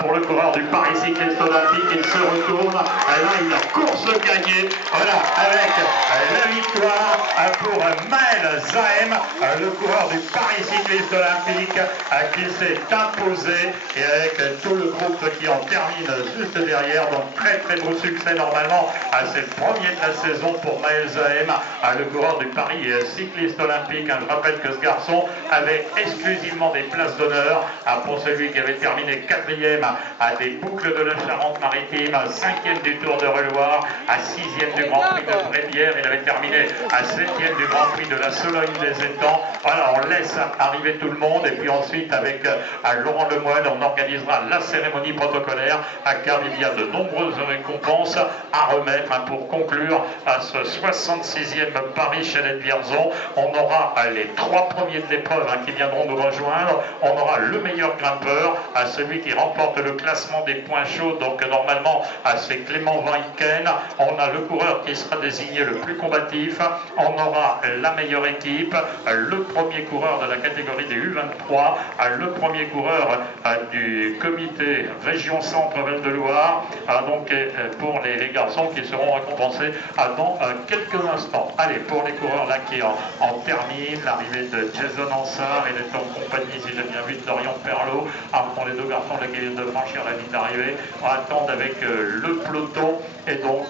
Pour le coureur du Paris Cycliste Olympique, il se retourne. Là, il a course gagnée. Voilà, avec la victoire pour Maël Zahem, le coureur du Paris Cycliste Olympique, qui s'est imposé et avec tout le groupe qui en termine juste derrière. Donc très très beau succès normalement. C'est le premier de la saison pour Maël Zahem, le coureur du Paris Cycliste Olympique. Je rappelle que ce garçon avait exclusivement des places d'honneur pour celui qui avait terminé 4e à des boucles de la Charente-Maritime, 5e du Tour de Reloir, à 6e du Grand Prix de Brébière. Il avait terminé à 7e du Grand Prix de la Sologne des Étangs. Voilà, on laisse arriver tout le monde et puis ensuite avec Laurent Lemoine, on organisera la cérémonie protocolaire car il y a de nombreuses récompenses à remettre pour conclure à ce 66e Paris Chalette-Vierzon. On aura les 3 premiers de l'épreuve qui viendront nous rejoindre. On aura le meilleur grimpeur, celui qui remporte le classement des points chauds, donc normalement c'est Clément Weiken. On a le coureur qui sera désigné le plus combatif. On aura la meilleure équipe, le premier coureur de la catégorie des U23, le premier coureur du comité Région Centre Val-de-Loire, donc pour les garçons qui seront récompensés dans quelques instants. Allez, pour les coureurs là qui en terminent, l'arrivée de Jason Ansart, il est en compagnie, si j'ai bien vu, de Dorian Perlot. Pour les deux garçons qui viennent de franchir la ligne d'arrivée, on attend avec le peloton et donc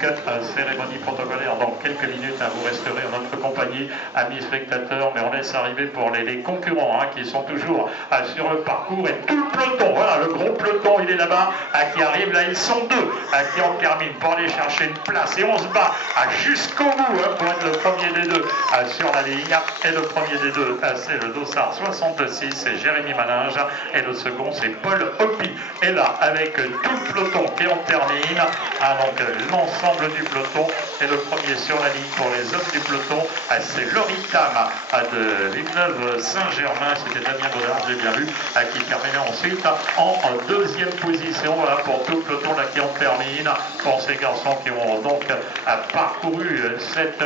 cérémonie protocolaire dans quelques minutes. Vous resterez en notre compagnie, amis spectateurs, mais on laisse arriver pour les concurrents qui sont toujours sur le parcours et tout le peloton. Voilà, le gros peloton, il est là-bas, qui arrive. Là, ils sont deux qui en terminent pour aller chercher une place et on se bat jusqu'au bout pour être le premier des deux sur la ligne. Et le premier des deux, c'est le dossard 66, c'est Jérémy Malinge, et le second, c'est Paul Hopi. Et là, avec tout le peloton qui en termine, donc l'ensemble du peloton, et le premier sur la ligne pour les hommes du peloton, c'est Loritam de Villeneuve-Saint-Germain, c'était Damien Godard, j'ai bien vu, qui terminait ensuite en deuxième position. Voilà pour tout le peloton là qui en termine, pour ces garçons qui ont donc parcouru cette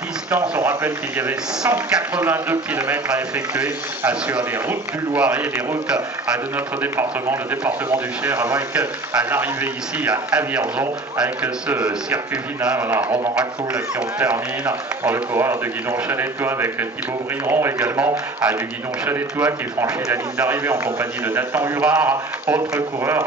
distance. On rappelle qu'il y avait 182 km à effectuer sur les routes du Loiret, les routes de notre département, le département du Cher, avec l'arrivée ici à Vierzon, avec ce circuit final. Voilà, Romain Raccoul qui en termine pour le coureur de Guidon Chalettois, avec Thibaut Briron également du Guidon Chalettois qui franchit la ligne d'arrivée en compagnie de Nathan Hurard, autre coureur